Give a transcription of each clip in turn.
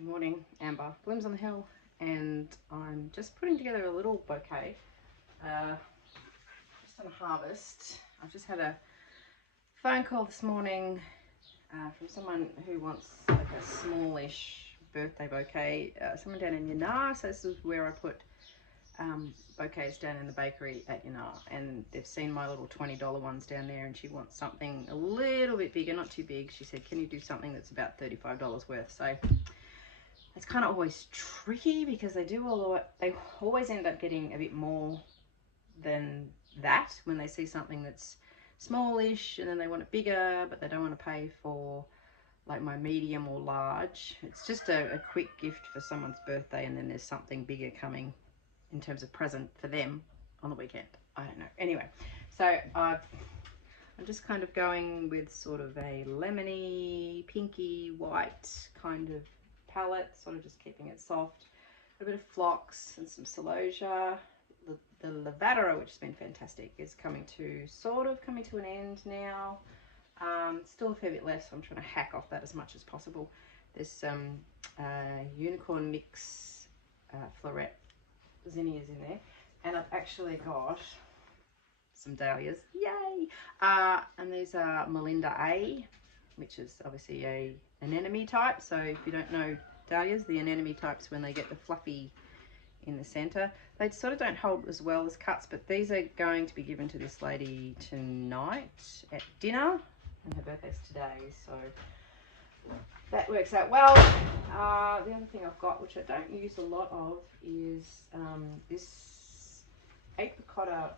Good morning, Amber. Blooms on the Hill, and I'm just putting together a little bouquet. Just on a harvest. I've just had a phone call this morning from someone who wants like a smallish birthday bouquet. Someone down in Yanar, so this is where I put bouquets down in the bakery at Yanar, and they've seen my little $20 ones down there, and she wants something a little bit bigger, not too big. She said, can you do something that's about $35 worth? So it's kind of always tricky because they always end up getting a bit more than that when they see something that's smallish, and then they want it bigger, but they don't want to pay for like my medium or large. It's just a quick gift for someone's birthday, and then there's something bigger coming in terms of present for them on the weekend. I don't know. Anyway, so I'm just kind of going with sort of a lemony, pinky, white kind of palette, sort of just keeping it soft. A bit of phlox and some celosia. The lavandera, which has been fantastic, is coming to an end now. Still a fair bit less, so I'm trying to hack off that as much as possible. There's some unicorn mix floret zinnias in there, and I've actually got some dahlias, yay! And these are Melinda A, which is obviously an anemone type. So if you don't know dahlias, the anemone types, when they get the fluffy in the center, they sort of don't hold as well as cuts, but these are going to be given to this lady tonight at dinner, and her birthday's today, so that works out well. The other thing I've got, which I don't use a lot of, is this apricotta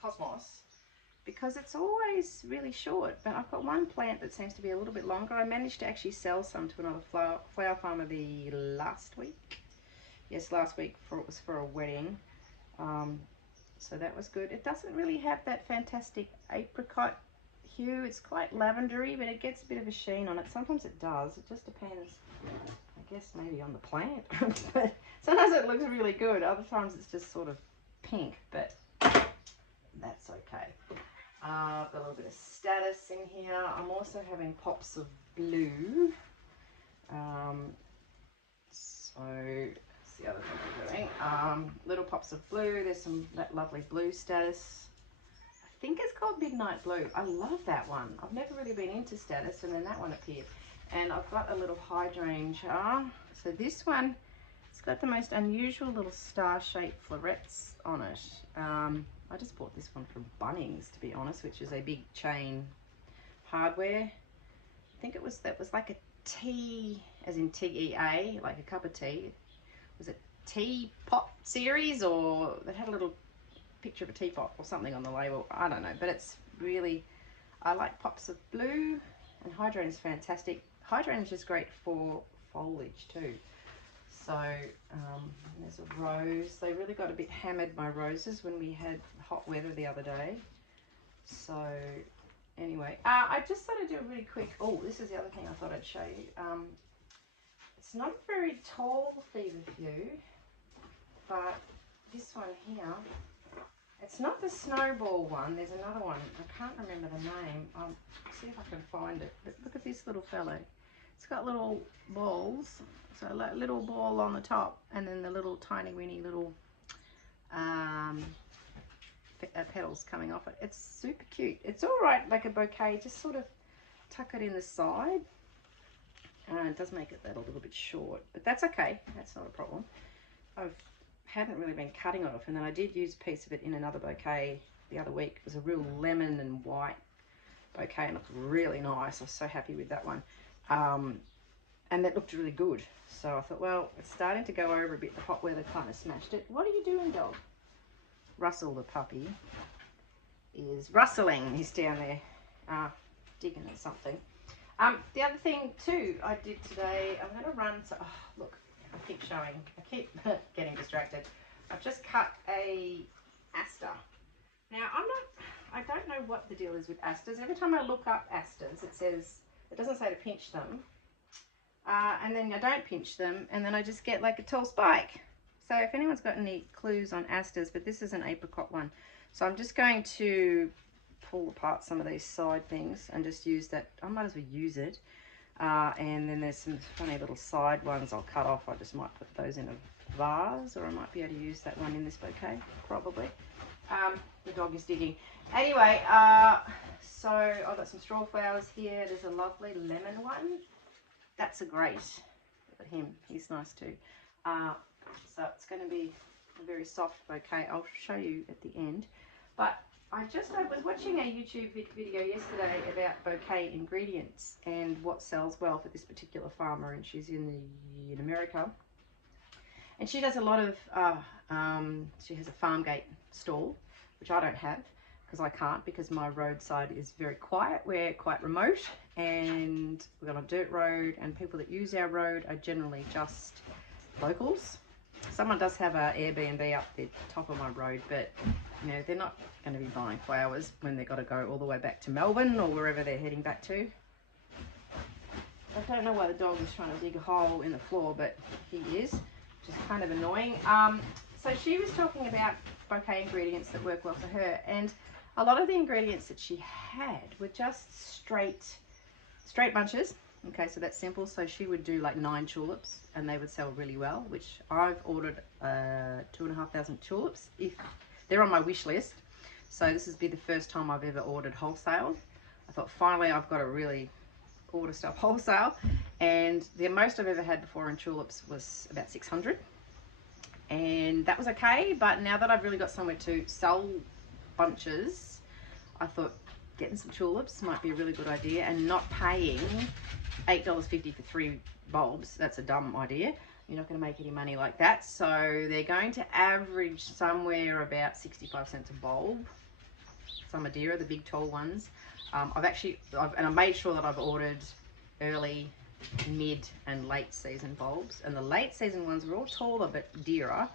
cosmos, because it's always really short, but I've got one plant that seems to be a little bit longer. I managed to actually sell some to another flower farmer last week. Yes, last week, it was for a wedding. So that was good. It doesn't really have that fantastic apricot hue. It's quite lavendery, but it gets a bit of a sheen on it. Sometimes it does. It just depends, I guess, maybe on the plant. But sometimes it looks really good. Other times it's just sort of pink, but that's okay. I've got a little bit of status in here. I'm also having pops of blue. So that's the other thing I'm doing. Little pops of blue. There's that lovely blue status. I think it's called Midnight Blue. I love that one. I've never really been into status, and then that one appeared. And I've got a little hydrangea. So this one, it's got the most unusual little star-shaped florets on it. I just bought this one from Bunnings, to be honest, which is a big chain hardware. I think that was like a tea, as in TEA, like a cup of tea. Was it teapot series, or they had a little picture of a teapot or something on the label? I don't know, but it's really, I like pops of blue, and hydrangea is fantastic. Hydrangea is great for foliage too. So there's a rose. They really got a bit hammered, my roses, when we had hot weather the other day. So anyway, I just thought I'd do a really quick, this is the other thing I thought I'd show you. It's not a very tall feverfew, but this one here, it's not the snowball one. There's another one. I can't remember the name. I'll see if I can find it. But look at this little fellow. It's got little balls. So a little ball on the top, and then the little tiny weeny little petals coming off it. It's super cute. It's all right, like a bouquet. Just sort of tuck it in the side. It does make it that a little bit short, but that's okay. That's not a problem. I hadn't really been cutting it off, and then I did use a piece of it in another bouquet the other week. It was a real lemon and white bouquet, and it looked really nice. I was so happy with that one. And that looked really good. So I thought, well, it's starting to go over a bit. The hot weather kind of smashed it. What are you doing, dog? Russell, the puppy, is rustling. He's down there digging at something. The other thing too I did today, I'm going to run, so, look, I keep getting distracted. I've just cut a aster. Now, I don't know what the deal is with asters. Every time I look up asters, it doesn't say to pinch them. And then I don't pinch them, and then I just get like a tall spike. So if anyone's got any clues on asters, but this is an apricot one. So I'm just going to pull apart some of these side things and just use that. I might as well use it. And then there's some funny little side ones I'll cut off. I just might put those in a vase, or I might be able to use that one in this bouquet, probably. The dog is digging. Anyway, so I've got some straw flowers here. There's a lovely lemon one. That's a great. Look at him. He's nice too. So it's going to be a very soft bouquet. I'll show you at the end. But I was watching a YouTube video yesterday about bouquet ingredients and what sells well for this particular farmer, and she's in America. And she does a lot of, she has a farm gate stall, which I don't have because I can't, because my roadside is very quiet. We're quite remote and we've got a dirt road, and people that use our road are generally just locals. Someone does have an Airbnb up the top of my road, but you know, they're not going to be buying flowers when they've got to go all the way back to Melbourne or wherever they're heading back to. I don't know why the dog is trying to dig a hole in the floor, but he is, which is kind of annoying. So she was talking about bouquet ingredients that work well for her, and a lot of the ingredients that she had were just straight bunches. Okay, so that's simple. So she would do like 9 tulips and they would sell really well, which I've ordered 2,500 tulips. If they're on my wish list. So this has been the first time I've ever ordered wholesale. I thought finally I've got to really order stuff wholesale, and the most I've ever had before in tulips was about 600, and that was okay. But now that I've really got somewhere to sell bunches, I thought getting some tulips might be a really good idea, and not paying $8.50 for 3 bulbs. That's a dumb idea. You're not going to make any money like that. So they're going to average somewhere about 65 cents a bulb. Some are dearer, the big tall ones. I made sure that I've ordered early, mid and late season bulbs, and the late season ones were all taller but dearer.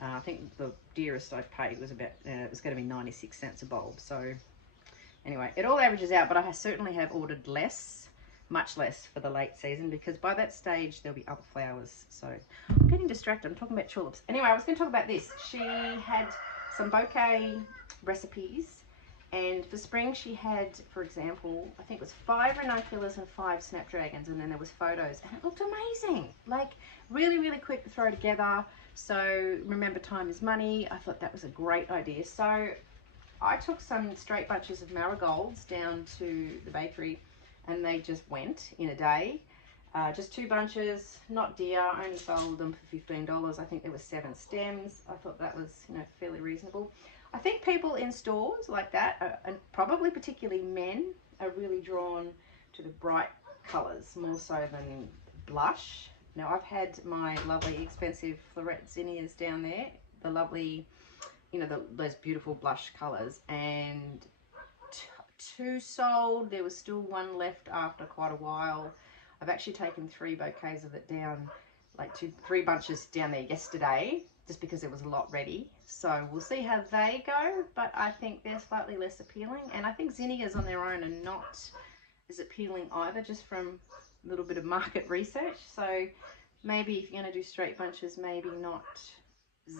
I think the dearest I paid was about, it was going to be 96 cents a bulb. So anyway, it all averages out, but I certainly have ordered less, much less for the late season, because by that stage there'll be other flowers. So I'm getting distracted. I'm talking about tulips. Anyway, I was going to talk about this. She had some bouquet recipes, and for spring she had, for example, I think it was 5 ranunculus and 5 snapdragons, and then there was photos, and it looked amazing. Like really, really quick to throw together. So remember, time is money. I thought that was a great idea. So I took some straight bunches of marigolds down to the bakery, and they just went in a day. Just 2 bunches, not dear. I only sold them for $15. I think there were 7 stems. I thought that was, you know, fairly reasonable. I think people in stores like that, and probably particularly men, are really drawn to the bright colours more so than blush. Now I've had my lovely expensive floret zinnias down there, the lovely, you know, those beautiful blush colours, and 2 sold. There was still 1 left after quite a while. I've actually taken 3 bouquets of it down, like 3 bunches down there yesterday, just because there was a lot ready. So we'll see how they go, but I think they're slightly less appealing, and I think zinnias on their own are not as appealing either, just from a little bit of market research. So maybe if you're going to do straight bunches, maybe not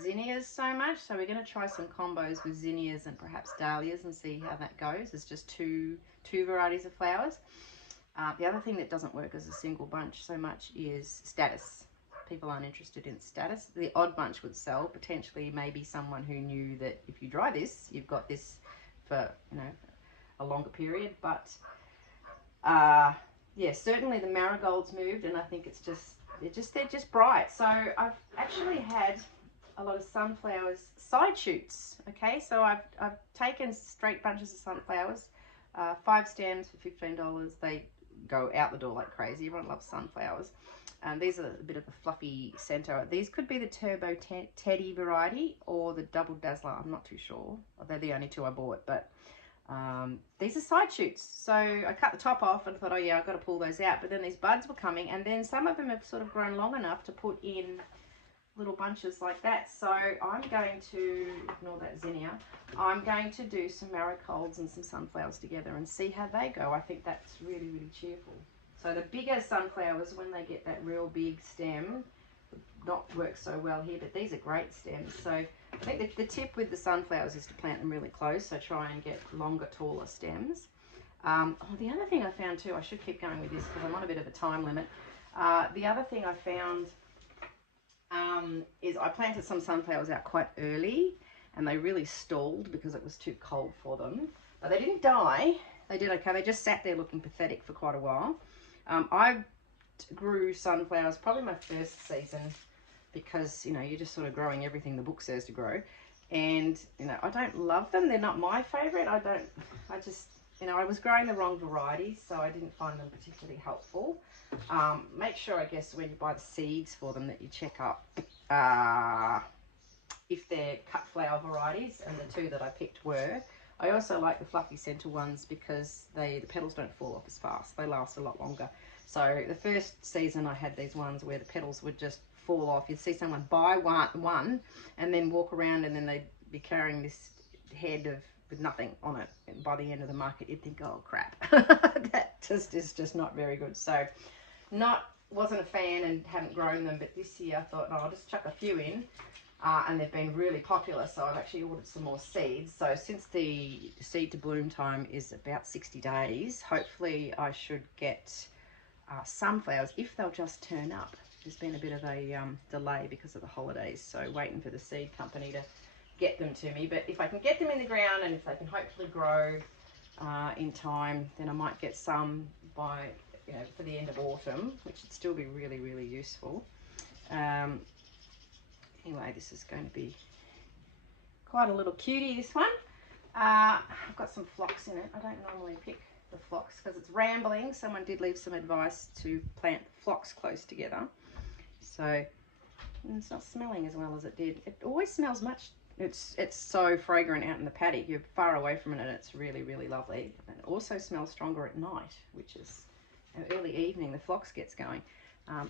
zinnias so much. So we're going to try some combos with zinnias and perhaps dahlias and see how that goes. It's just two varieties of flowers. The other thing that doesn't work as a single bunch so much is status. People aren't interested in status. The odd bunch would sell, potentially maybe someone who knew that if you dry this, you've got this for, you know, a longer period. But yeah, certainly the marigolds moved, and I think it's just they're just bright. So I've actually had a lot of sunflowers side shoots. Okay, so I've taken straight bunches of sunflowers, 5 stems for $15. They go out the door like crazy. Everyone loves sunflowers. These are a bit of the fluffy centre. These could be the Turbo Teddy variety or the Double Dazzler. I'm not too sure. They're the only 2 I bought, but these are side shoots. So I cut the top off and thought, oh yeah, I've got to pull those out. But then these buds were coming, and then some of them have sort of grown long enough to put in little bunches like that. So I'm going to ignore that zinnia. I'm going to do some marigolds and some sunflowers together and see how they go. I think that's really, really cheerful. So the bigger sunflowers, when they get that real big stem, not work so well here, but these are great stems. So I think the tip with the sunflowers is to plant them really close, so try and get longer, taller stems. Oh, the other thing I found too, I should keep going with this because I'm on a bit of a time limit. The other thing I found is I planted some sunflowers out quite early and they really stalled because it was too cold for them. But they didn't die. They did okay. They just sat there looking pathetic for quite a while. I grew sunflowers probably my first season because, you know, you're just sort of growing everything the book says to grow. And, you know, I don't love them. They're not my favourite. I just, you know, I was growing the wrong varieties, so I didn't find them particularly helpful. Make sure, I guess, when you buy the seeds for them that you check up if they're cut flower varieties, and the two that I picked were. I also like the fluffy centre ones because the petals don't fall off as fast. They last a lot longer. So the first season I had these ones where the petals would just fall off. You'd see someone buy one and then walk around and then they'd be carrying this head with nothing on it. And by the end of the market, you'd think, oh crap, that just is just not very good. So wasn't a fan and haven't grown them, but this year I thought, no, I'll just chuck a few in. And they've been really popular, so I've actually ordered some more seeds. So since the seed to bloom time is about 60 days, hopefully I should get some flowers if they'll just turn up. There's been a bit of a delay because of the holidays, so waiting for the seed company to get them to me. But if I can get them in the ground and if they can hopefully grow in time, then I might get some by, you know, for the end of autumn, which would still be really, really useful. Anyway, this is going to be quite a little cutie, this one. I've got some phlox in it. I don't normally pick the phlox because it's rambling. Someone did leave some advice to plant phlox close together. So it's not smelling as well as it did. It always smells much, it's so fragrant out in the paddock. You're far away from it and it's really, really lovely. And it also smells stronger at night, which is early evening, the phlox gets going.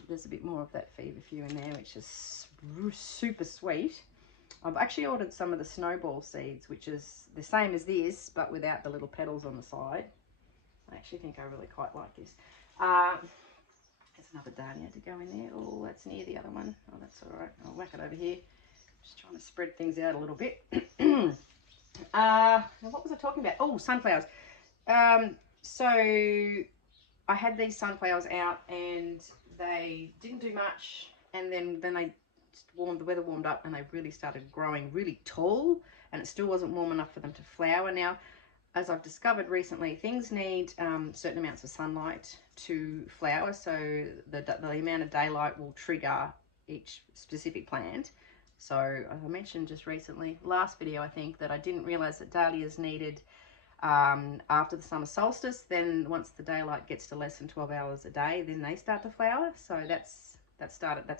There's a bit more of that feverfew in there, which is super sweet. I've actually ordered some of the snowball seeds, which is the same as this, but without the little petals on the side. I actually think I really quite like this. There's another dahlia to go in there. Oh, that's near the other one. Oh, that's all right. I'll whack it over here. Just trying to spread things out a little bit. Now what was I talking about? Oh, sunflowers. So I had these sunflowers out and they didn't do much, and then the weather warmed up and they really started growing really tall, and it still wasn't warm enough for them to flower. Now, as I've discovered recently, things need certain amounts of sunlight to flower, so the amount of daylight will trigger each specific plant. So as I mentioned just recently, last video I think, that I didn't realize that dahlias needed after the summer solstice, then once the daylight gets to less than 12 hours a day, then they start to flower. So that's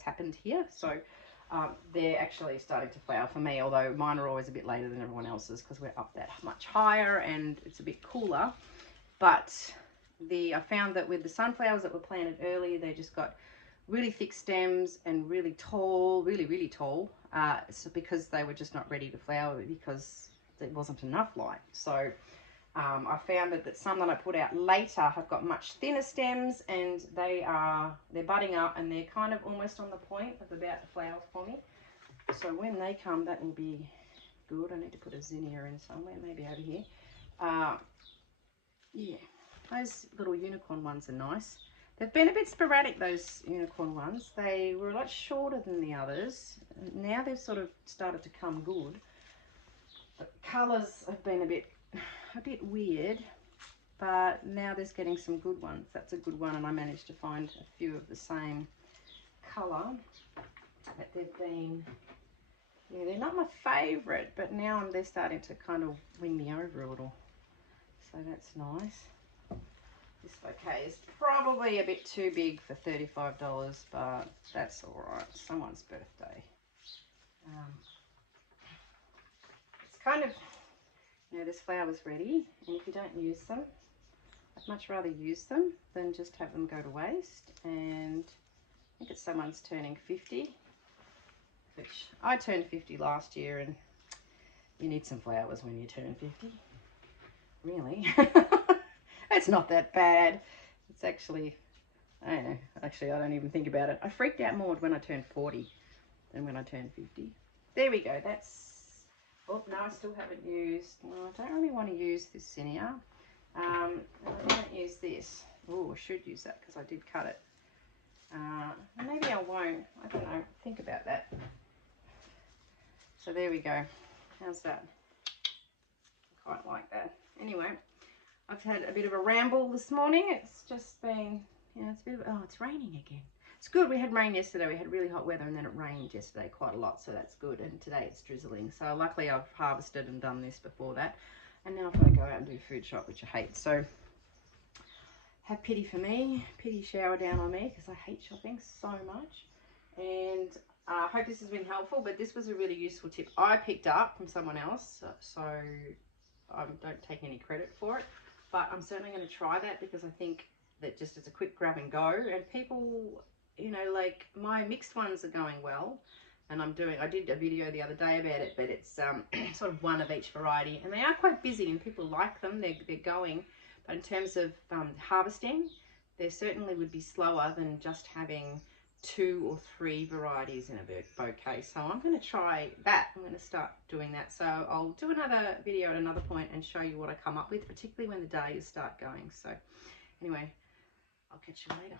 happened here. So they're actually starting to flower for me, although mine are always a bit later than everyone else's because we're up that much higher and it's a bit cooler. But I found that with the sunflowers that were planted early, they just got really thick stems and really tall, really tall. So because they were just not ready to flower because there wasn't enough light. So I found that some that I put out later have got much thinner stems, and they're budding up and they're kind of almost on the point of about to flower for me. So when they come, that will be good. I need to put a zinnia in somewhere, maybe over here. Yeah, those little unicorn ones are nice. They've been a bit sporadic, those unicorn ones. They were a lot shorter than the others. Now they've sort of started to come good. The colours have been a bit weird, but now there's getting some good ones. That's a good one, and I managed to find a few of the same colour. But they've been, yeah, they're not my favourite, but now they're starting to kind of win me over a little. So that's nice. This bouquet is probably a bit too big for $35, but that's all right. Someone's birthday. It's kind of, you know, this flower's ready, and if you don't use them, I'd much rather use them than just have them go to waste. And I think it's someone's turning 50, which I turned 50 last year, and you need some flowers when you turn 50. Really. It's not that bad. It's actually, I don't know, actually I don't even think about it. I freaked out more when I turned 40 than when I turned 50. There we go, that's, oh no, I still haven't used, well, I don't really want to use this zinnia. I don't use this. Oh, I should use that because I did cut it. Maybe I won't. I don't know. Think about that. So there we go. How's that? I quite like that. Anyway, I've had a bit of a ramble this morning. It's just been, you know, it's a bit of, oh, it's raining again. It's good. We had rain yesterday. We had really hot weather, and then it rained yesterday quite a lot, so that's good. And today it's drizzling. So luckily I've harvested and done this before that. And now I've got to go out and do food shop, which I hate. So have pity for me. Pity shower down on me because I hate shopping so much. And I hope this has been helpful, but this was a really useful tip I picked up from someone else. So I don't take any credit for it. But I'm certainly going to try that because I think that just it's a quick grab and go. And people, you know, like my mixed ones are going well. And I did a video the other day about it, but it's sort of one of each variety. And they are quite busy and people like them. They're going. But in terms of harvesting, they certainly would be slower than just having 2 or 3 varieties in a bouquet. So I'm going to try that. I'm going to start doing that. So I'll do another video at another point and show you what I come up with, particularly when the days start going. So anyway, I'll catch you later.